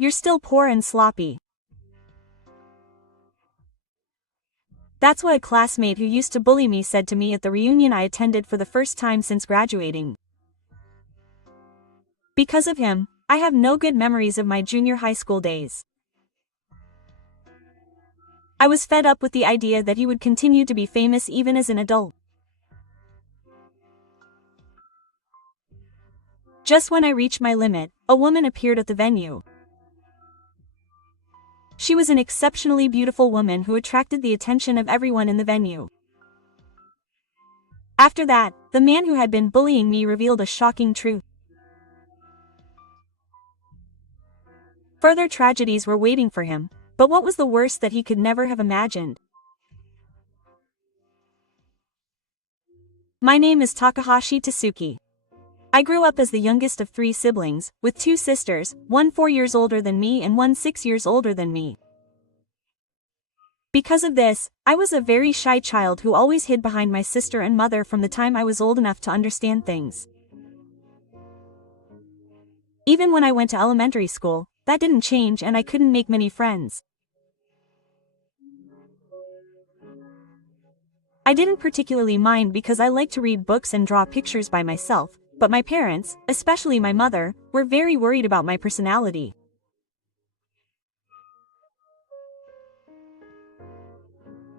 you're still poor and sloppy. That's what a classmate who used to bully me said to me at the reunion I attended for the first time since graduating. Because of him, I have no good memories of my junior high school days. I was fed up with the idea that he would continue to be famous even as an adult. Just when I reached my limit, a woman appeared at the venue. She was an exceptionally beautiful woman who attracted the attention of everyone in the venue. After that, the man who had been bullying me revealed a shocking truth. Further tragedies were waiting for him, but what was the worst that he could never have imagined? My name is Takahashi Tsuki. I grew up as the youngest of 3 siblings, with 2 sisters, one 4 years older than me and one 6 years older than me. Because of this, I was a very shy child who always hid behind my sister and mother from the time I was old enough to understand things. Even when I went to elementary school, that didn't change and I couldn't make many friends. I didn't particularly mind because I liked to read books and draw pictures by myself, but my parents, especially my mother, were very worried about my personality.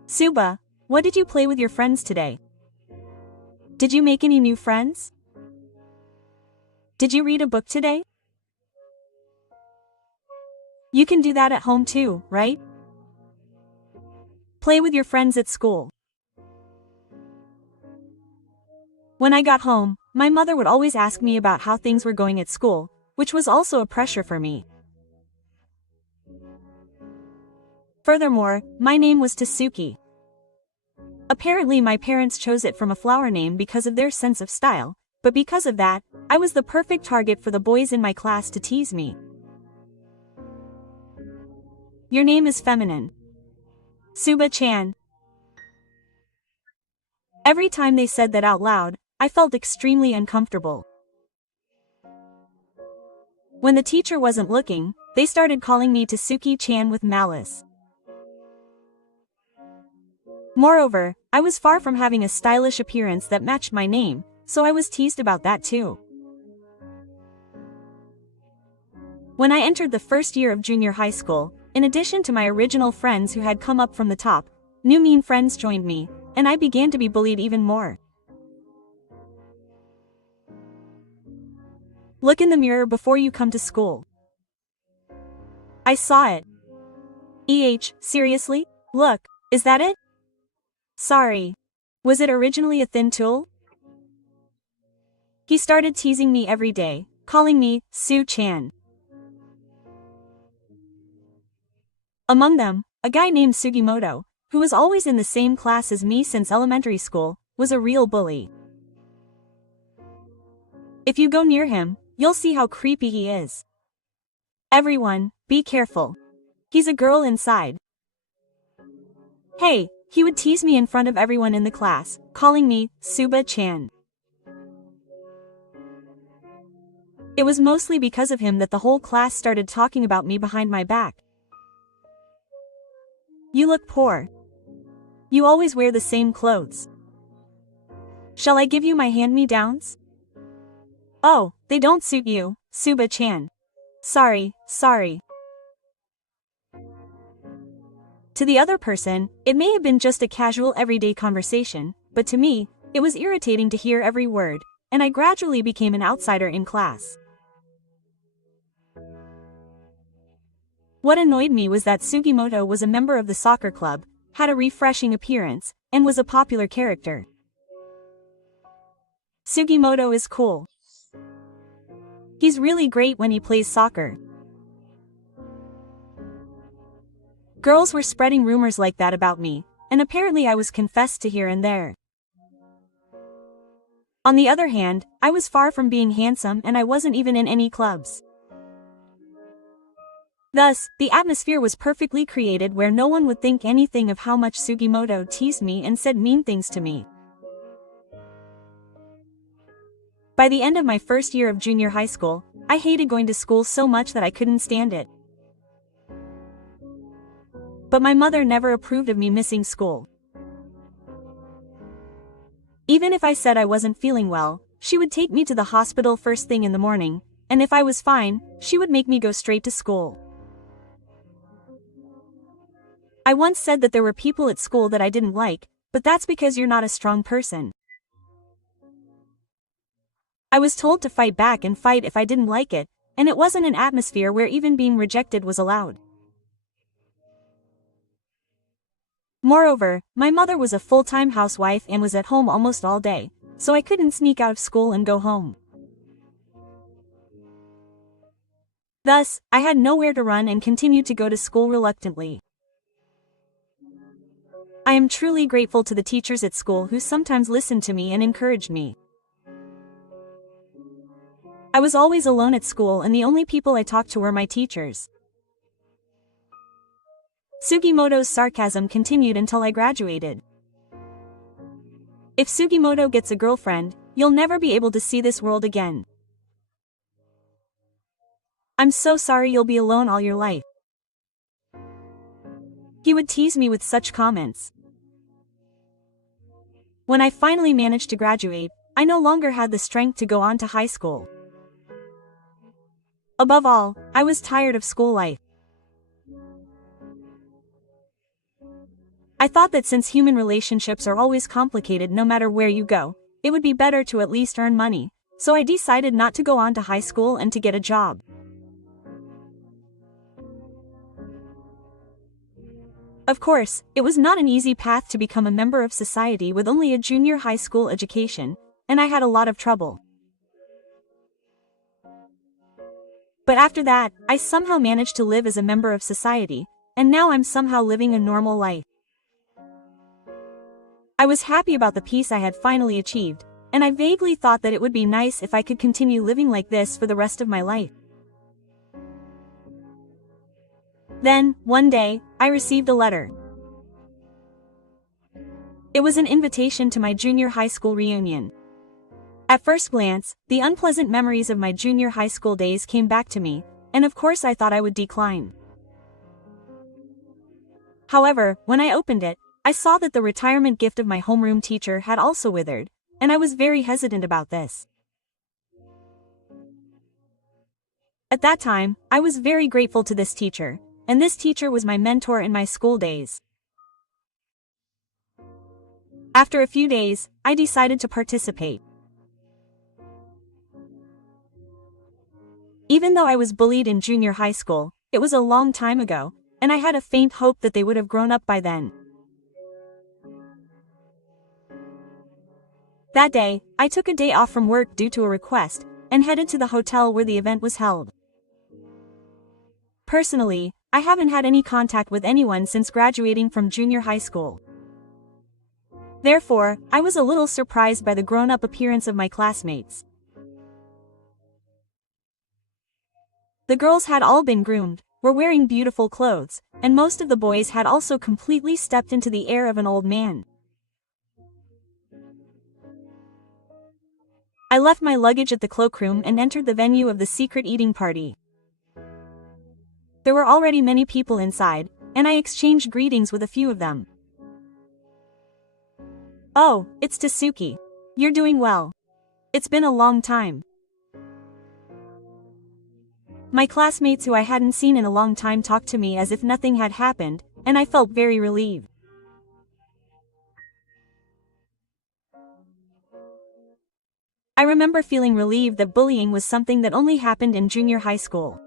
Suba, what did you play with your friends today? Did you make any new friends? Did you read a book today? You can do that at home too, right? Play with your friends at school. When I got home, my mother would always ask me about how things were going at school, which was also a pressure for me. Furthermore, my name was Tsuki. Apparently my parents chose it from a flower name because of their sense of style, but because of that, I was the perfect target for the boys in my class to tease me. Your name is feminine. Suba-chan. Every time they said that out loud, I felt extremely uncomfortable. When the teacher wasn't looking, they started calling me Tsuki-chan with malice. Moreover, I was far from having a stylish appearance that matched my name, so I was teased about that too. When I entered the first year of junior high school, in addition to my original friends who had come up from the top, new mean friends joined me, and I began to be bullied even more. Look in the mirror before you come to school. I saw it. Seriously? Look, is that it? Sorry. Was it originally a thin tool? He started teasing me every day, calling me Su-chan. Among them, a guy named Sugimoto, who was always in the same class as me since elementary school, was a real bully. If you go near him, you'll see how creepy he is. Everyone, be careful. He's a girl inside. Hey, he would tease me in front of everyone in the class, calling me Suba-chan. It was mostly because of him that the whole class started talking about me behind my back. You look poor. You always wear the same clothes. Shall I give you my hand-me-downs? Oh, they don't suit you, Suba-chan. Sorry. To the other person, it may have been just a casual everyday conversation, but to me, it was irritating to hear every word, and I gradually became an outsider in class. What annoyed me was that Sugimoto was a member of the soccer club, had a refreshing appearance, and was a popular character. Sugimoto is cool. He's really great when he plays soccer. Girls were spreading rumors like that about me, and apparently I was confessed to here and there. On the other hand, I was far from being handsome and I wasn't even in any clubs. Thus, the atmosphere was perfectly created where no one would think anything of how much Sugimoto teased me and said mean things to me. By the end of my first year of junior high school, I hated going to school so much that I couldn't stand it. but my mother never approved of me missing school. Even if I said I wasn't feeling well, she would take me to the hospital first thing in the morning, and if I was fine, she would make me go straight to school. I once said that there were people at school that I didn't like, but that's because you're not a strong person. I was told to fight back and fight if I didn't like it, and it wasn't an atmosphere where even being rejected was allowed. Moreover, my mother was a full-time housewife and was at home almost all day, so I couldn't sneak out of school and go home. Thus, I had nowhere to run and continued to go to school reluctantly. I am truly grateful to the teachers at school who sometimes listened to me and encouraged me. I was always alone at school and the only people I talked to were my teachers. Sugimoto's sarcasm continued until I graduated. If Sugimoto gets a girlfriend, you'll never be able to see this world again. I'm so sorry you'll be alone all your life. He would tease me with such comments. When I finally managed to graduate, I no longer had the strength to go on to high school. Above all, I was tired of school life. I thought that since human relationships are always complicated no matter where you go, it would be better to at least earn money, so I decided not to go on to high school and to get a job. Of course, it was not an easy path to become a member of society with only a junior high school education, and I had a lot of trouble. But after that, I somehow managed to live as a member of society, and now I'm somehow living a normal life. I was happy about the peace I had finally achieved, and I vaguely thought that it would be nice if I could continue living like this for the rest of my life. Then, one day, I received a letter. It was an invitation to my junior high school reunion. At first glance, the unpleasant memories of my junior high school days came back to me, and of course I thought I would decline. However, when I opened it, I saw that the retirement gift of my homeroom teacher had also withered, and I was very hesitant about this. At that time, I was very grateful to this teacher, and this teacher was my mentor in my school days. After a few days, I decided to participate. Even though I was bullied in junior high school, it was a long time ago, and I had a faint hope that they would have grown up by then. That day, I took a day off from work due to a request, and headed to the hotel where the event was held. Personally, I haven't had any contact with anyone since graduating from junior high school. Therefore, I was a little surprised by the grown-up appearance of my classmates. The girls had all been groomed, were wearing beautiful clothes, and most of the boys had also completely stepped into the air of an old man. I left my luggage at the cloakroom and entered the venue of the secret eating party. There were already many people inside, and I exchanged greetings with a few of them. "Oh, it's Tasuki. You're doing well. It's been a long time." My classmates who I hadn't seen in a long time talked to me as if nothing had happened, and I felt very relieved. I remember feeling relieved that bullying was something that only happened in junior high school.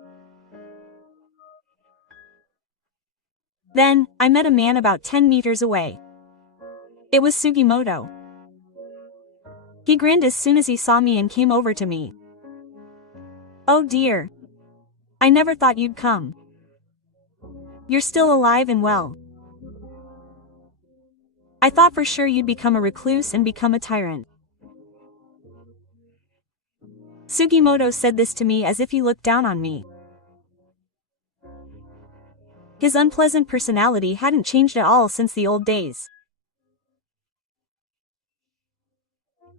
Then, I met a man about 10 meters away. It was Sugimoto. He grinned as soon as he saw me and came over to me. "Oh dear. I never thought you'd come. You're still alive and well. I thought for sure you'd become a recluse and become a tyrant." Sugimoto said this to me as if he looked down on me. His unpleasant personality hadn't changed at all since the old days.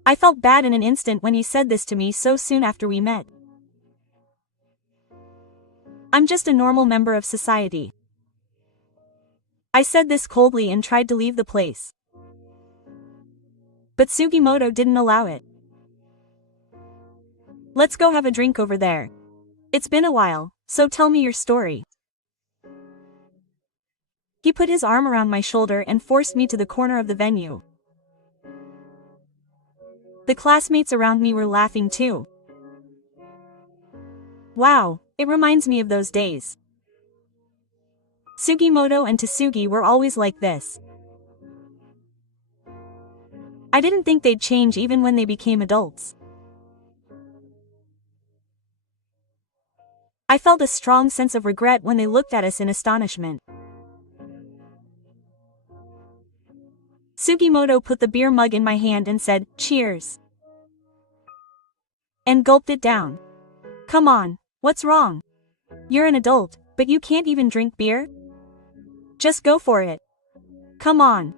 I felt bad in an instant when he said this to me so soon after we met. I'm just a normal member of society. I said this coldly and tried to leave the place. But Sugimoto didn't allow it. Let's go have a drink over there. It's been a while, so tell me your story. He put his arm around my shoulder and forced me to the corner of the venue. The classmates around me were laughing too. Wow, it reminds me of those days. Sugimoto and Tsugi were always like this. I didn't think they'd change even when they became adults. I felt a strong sense of regret when they looked at us in astonishment. Sugimoto put the beer mug in my hand and said, "Cheers." And gulped it down. Come on, what's wrong? You're an adult, but you can't even drink beer? Just go for it. Come on.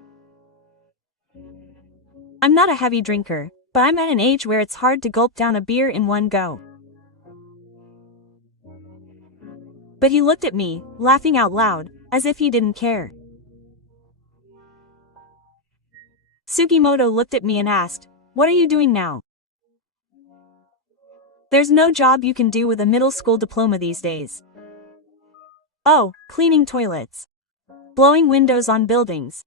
I'm not a heavy drinker, but I'm at an age where it's hard to gulp down a beer in one go. But he looked at me, laughing out loud, as if he didn't care. Sugimoto looked at me and asked, "What are you doing now?" There's no job you can do with a middle school diploma these days. Oh, cleaning toilets. Blowing windows on buildings.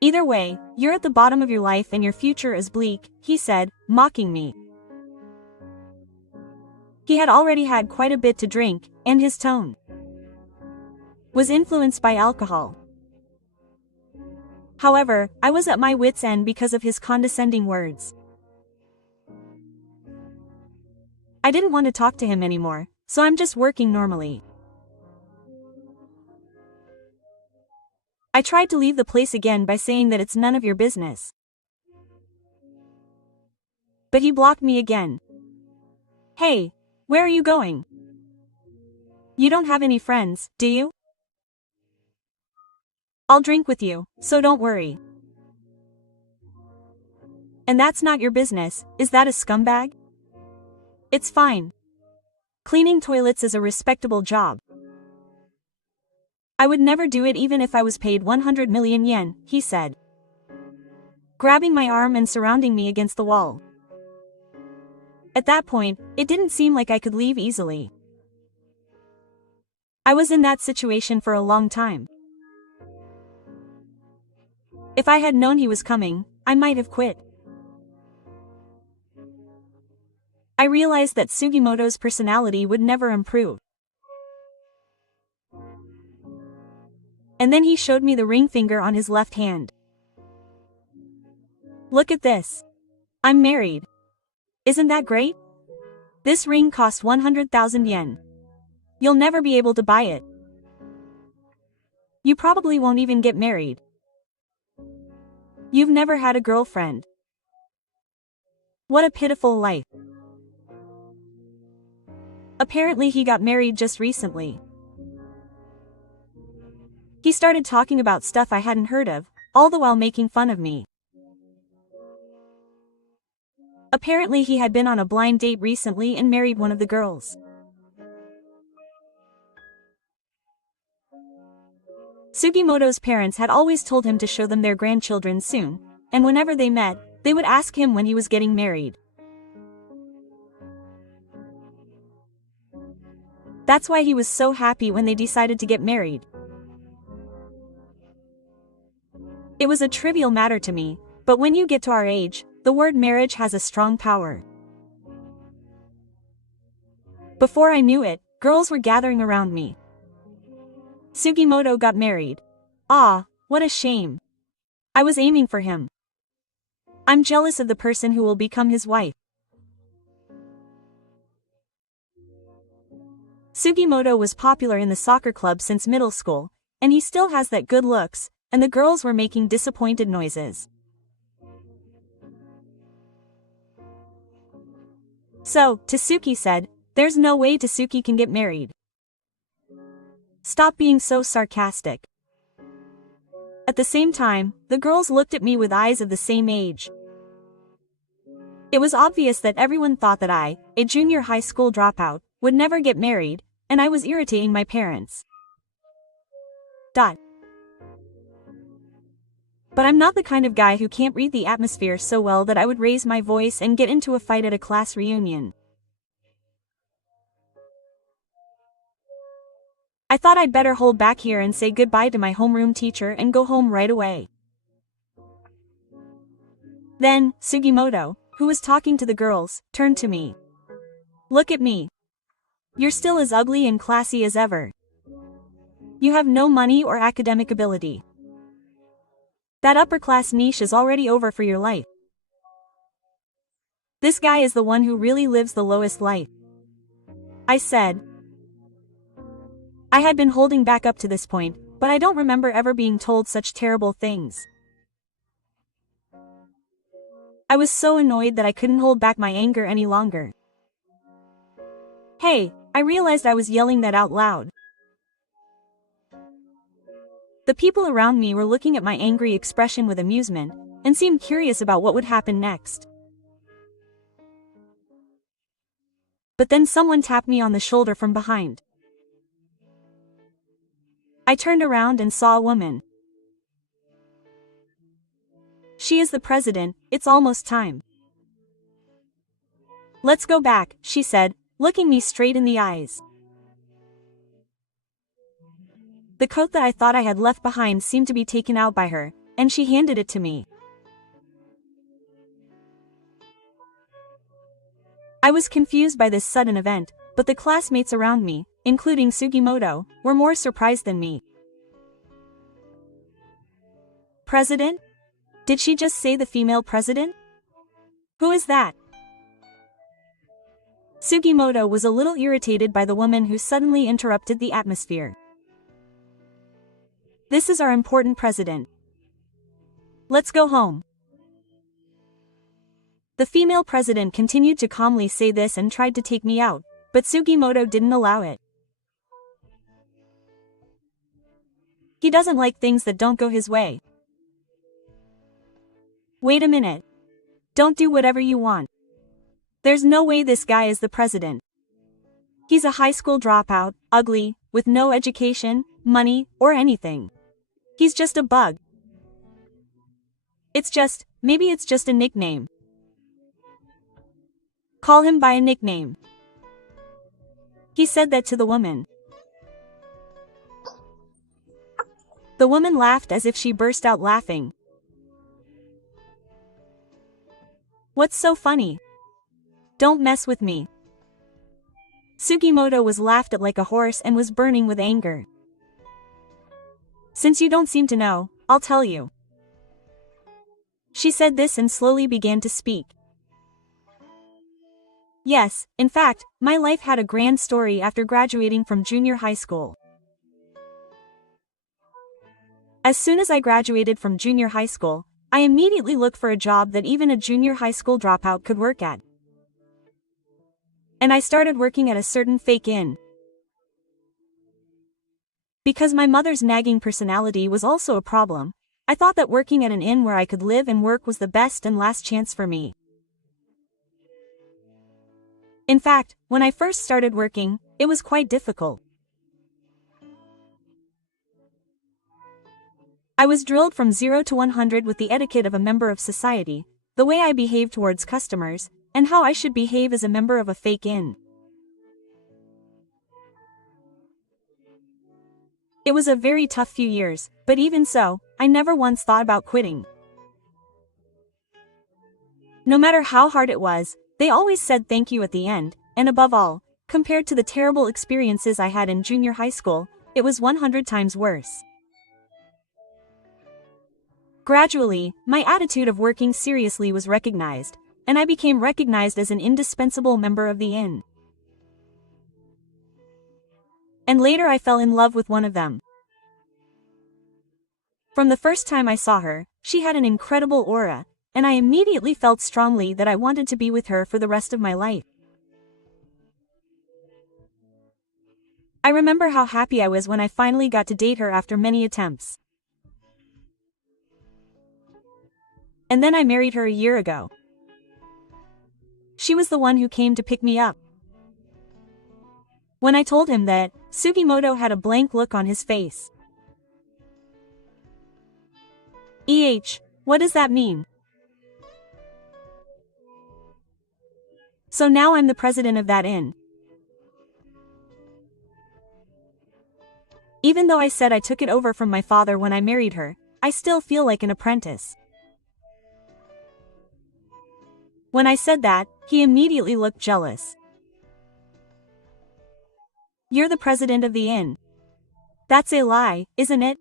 Either way, you're at the bottom of your life and your future is bleak, he said, mocking me. He had already had quite a bit to drink, and his tone was influenced by alcohol. However, I was at my wit's end because of his condescending words. I didn't want to talk to him anymore, so I'm just working normally. I tried to leave the place again by saying that it's none of your business. But he blocked me again. Hey, where are you going? You don't have any friends, do you? I'll drink with you, so don't worry. And that's not your business, is that a scumbag? It's fine. Cleaning toilets is a respectable job. I would never do it even if I was paid 100 million yen, he said, grabbing my arm and surrounding me against the wall. At that point, it didn't seem like I could leave easily. I was in that situation for a long time. If I had known he was coming, I might have quit. I realized that Sugimoto's personality would never improve. And then he showed me the ring finger on his left hand. Look at this. I'm married. Isn't that great? This ring costs 100,000 yen. You'll never be able to buy it. You probably won't even get married. You've never had a girlfriend. What a pitiful life. Apparently he got married just recently. He started talking about stuff I hadn't heard of, all the while making fun of me. Apparently he had been on a blind date recently and married one of the girls. Sugimoto's parents had always told him to show them their grandchildren soon, and whenever they met, they would ask him when he was getting married. That's why he was so happy when they decided to get married. It was a trivial matter to me, but when you get to our age, the word marriage has a strong power. Before I knew it, girls were gathering around me. Sugimoto got married. Ah, what a shame. I was aiming for him. I'm jealous of the person who will become his wife. Sugimoto was popular in the soccer club since middle school, and he still has that good looks, and the girls were making disappointed noises. So, Tsuki said, "There's no way Tsuki can get married. Stop being so sarcastic." At the same time, the girls looked at me with eyes of the same age. It was obvious that everyone thought that I, a junior high school dropout, would never get married, and I was irritating my parents. But I'm not the kind of guy who can't read the atmosphere so well that I would raise my voice and get into a fight at a class reunion. I thought I'd better hold back here and say goodbye to my homeroom teacher and go home right away. Then, Sugimoto, who was talking to the girls, turned to me. Look at me. You're still as ugly and classy as ever. You have no money or academic ability. That upper-class niche is already over for your life. This guy is the one who really lives the lowest life. I said. I had been holding back up to this point, but I don't remember ever being told such terrible things. I was so annoyed that I couldn't hold back my anger any longer. Hey, I realized I was yelling that out loud. The people around me were looking at my angry expression with amusement, and seemed curious about what would happen next. But then someone tapped me on the shoulder from behind. I turned around and saw a woman. She is the president, it's almost time. Let's go back, she said, looking me straight in the eyes. The coat that I thought I had left behind seemed to be taken out by her, and she handed it to me. I was confused by this sudden event, but the classmates around me, including Sugimoto, were more surprised than me. President? Did she just say the female president? Who is that? Sugimoto was a little irritated by the woman who suddenly interrupted the atmosphere. This is our important president. Let's go home. The female president continued to calmly say this and tried to take me out, but Sugimoto didn't allow it. He doesn't like things that don't go his way. Wait a minute. Don't do whatever you want. There's no way this guy is the president. He's a high school dropout, ugly, with no education, money, or anything. He's just a bug. Maybe it's just a nickname. Call him by a nickname. He said that to the woman. The woman laughed as if she burst out laughing. What's so funny? Don't mess with me. Sugimoto was laughed at like a horse and was burning with anger. Since you don't seem to know, I'll tell you. She said this and slowly began to speak. Yes, in fact, my life had a grand story after graduating from junior high school. As soon as I graduated from junior high school, I immediately looked for a job that even a junior high school dropout could work at. And I started working at a certain fake inn. Because my mother's nagging personality was also a problem, I thought that working at an inn where I could live and work was the best and last chance for me. In fact, when I first started working, it was quite difficult. I was drilled from 0 to 100 with the etiquette of a member of society, the way I behaved towards customers, and how I should behave as a member of a fake inn. It was a very tough few years, but even so, I never once thought about quitting. No matter how hard it was, they always said thank you at the end, and above all, compared to the terrible experiences I had in junior high school, it was 100 times worse. Gradually, my attitude of working seriously was recognized, and I became recognized as an indispensable member of the inn. And later I fell in love with one of them. From the first time I saw her, she had an incredible aura, and I immediately felt strongly that I wanted to be with her for the rest of my life. I remember how happy I was when I finally got to date her after many attempts. And then I married her a year ago. She was the one who came to pick me up. When I told him that, Sugimoto had a blank look on his face. What does that mean? So now I'm the president of that inn. Even though I said I took it over from my father when I married her, I still feel like an apprentice. When I said that, he immediately looked jealous. You're the president of the inn. That's a lie, isn't it?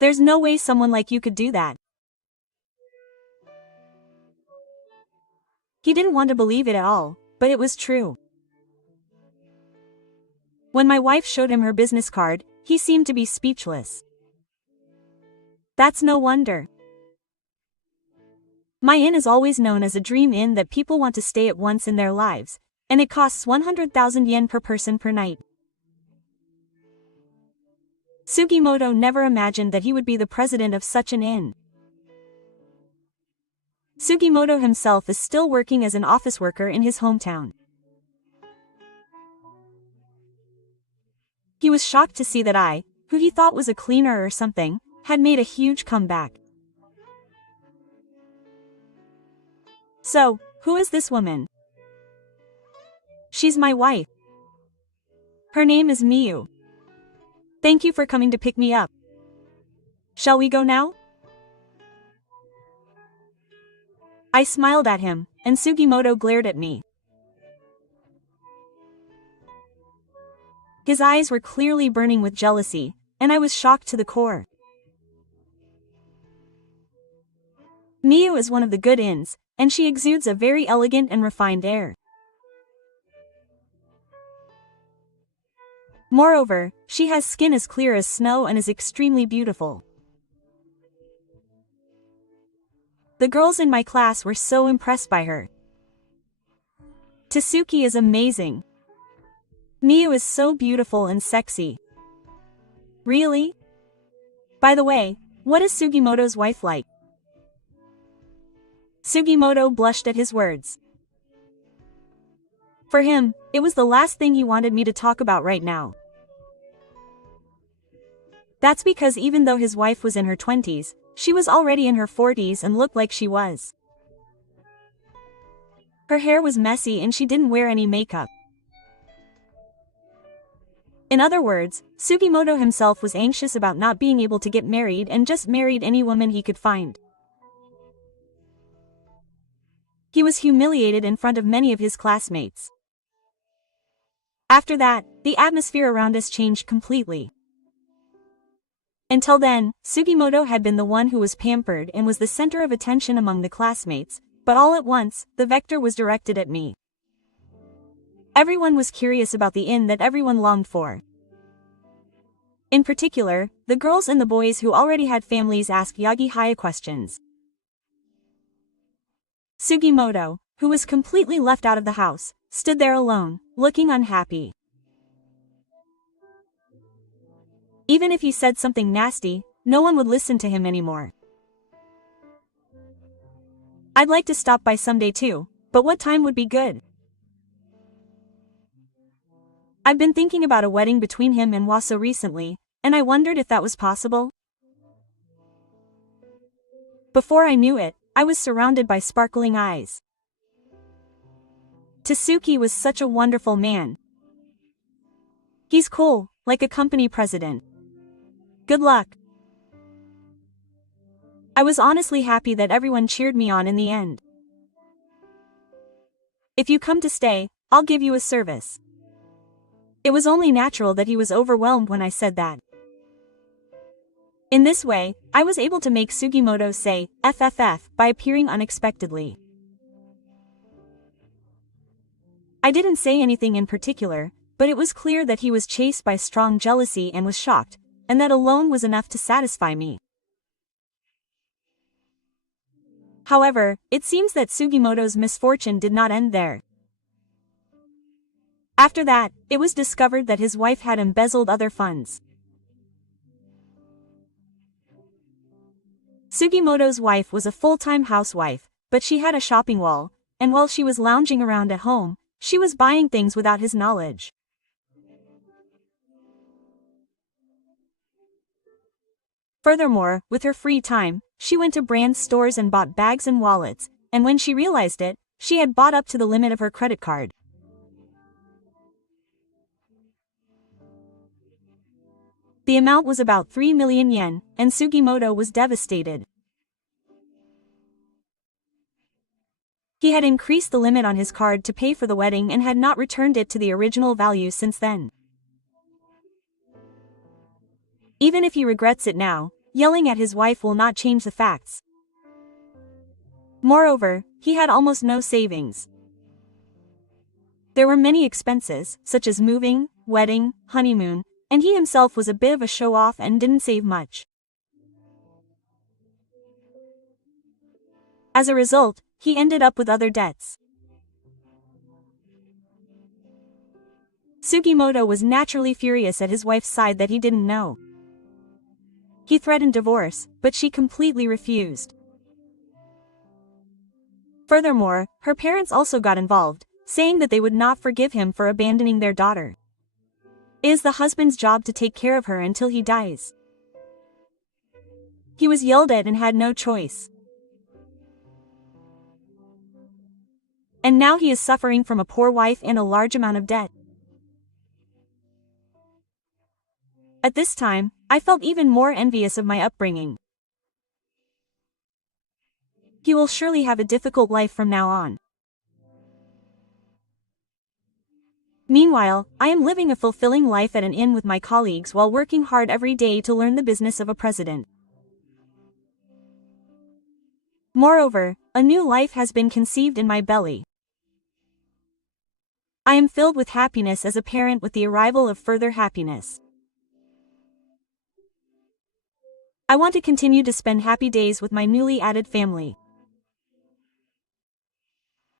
There's no way someone like you could do that. He didn't want to believe it at all, but it was true. When my wife showed him her business card, he seemed to be speechless. That's no wonder. My inn is always known as a dream inn that people want to stay at once in their lives, and it costs 100,000 yen per person per night. Sugimoto never imagined that he would be the president of such an inn. Sugimoto himself is still working as an office worker in his hometown. He was shocked to see that I, who he thought was a cleaner or something, had made a huge comeback. So, who is this woman? She's my wife. Her name is Miyu. Thank you for coming to pick me up. Shall we go now? I smiled at him, and Sugimoto glared at me. His eyes were clearly burning with jealousy, and I was shocked to the core. Miyu is one of the good inns, and she exudes a very elegant and refined air. Moreover, she has skin as clear as snow and is extremely beautiful. The girls in my class were so impressed by her. Tsuki is amazing. Miyu is so beautiful and sexy. Really? By the way, what is Sugimoto's wife like? Sugimoto blushed at his words. For him, it was the last thing he wanted me to talk about right now. That's because even though his wife was in her 20s, she was already in her 40s and looked like she was. Her hair was messy and she didn't wear any makeup. In other words, Sugimoto himself was anxious about not being able to get married and just married any woman he could find. He was humiliated in front of many of his classmates. After that, the atmosphere around us changed completely. Until then, Sugimoto had been the one who was pampered and was the center of attention among the classmates, but all at once, the vector was directed at me. Everyone was curious about the inn that everyone longed for. In particular, the girls and the boys who already had families asked Yagi-haya questions. Sugimoto, who was completely left out of the house, stood there alone, looking unhappy. Even if he said something nasty, no one would listen to him anymore. I'd like to stop by someday too, but what time would be good? I've been thinking about a wedding between him and Waso recently, and I wondered if that was possible. Before I knew it, I was surrounded by sparkling eyes. Tsuki was such a wonderful man. He's cool, like a company president. Good luck. I was honestly happy that everyone cheered me on in the end. If you come to stay, I'll give you a service. It was only natural that he was overwhelmed when I said that. In this way, I was able to make Sugimoto say, FFF, by appearing unexpectedly. I didn't say anything in particular, but it was clear that he was chased by strong jealousy and was shocked, and that alone was enough to satisfy me. However, it seems that Sugimoto's misfortune did not end there. After that, it was discovered that his wife had embezzled other funds. Sugimoto's wife was a full-time housewife, but she had a shopping wall, and while she was lounging around at home, she was buying things without his knowledge. Furthermore, with her free time, she went to brand stores and bought bags and wallets, and when she realized it, she had bought up to the limit of her credit card. The amount was about 3 million yen, and Sugimoto was devastated. He had increased the limit on his card to pay for the wedding and had not returned it to the original value since then. Even if he regrets it now, yelling at his wife will not change the facts. Moreover, he had almost no savings. There were many expenses, such as moving, wedding, honeymoon, and he himself was a bit of a show-off and didn't save much. As a result, he ended up with other debts. Sugimoto was naturally furious at his wife's side that he didn't know. He threatened divorce, but she completely refused. Furthermore, her parents also got involved, saying that they would not forgive him for abandoning their daughter. It is the husband's job to take care of her until he dies. He was yelled at and had no choice. And now he is suffering from a poor wife and a large amount of debt. At this time, I felt even more envious of my upbringing. He will surely have a difficult life from now on. Meanwhile, I am living a fulfilling life at an inn with my colleagues while working hard every day to learn the business of a president. Moreover, a new life has been conceived in my belly. I am filled with happiness as a parent with the arrival of further happiness. I want to continue to spend happy days with my newly added family.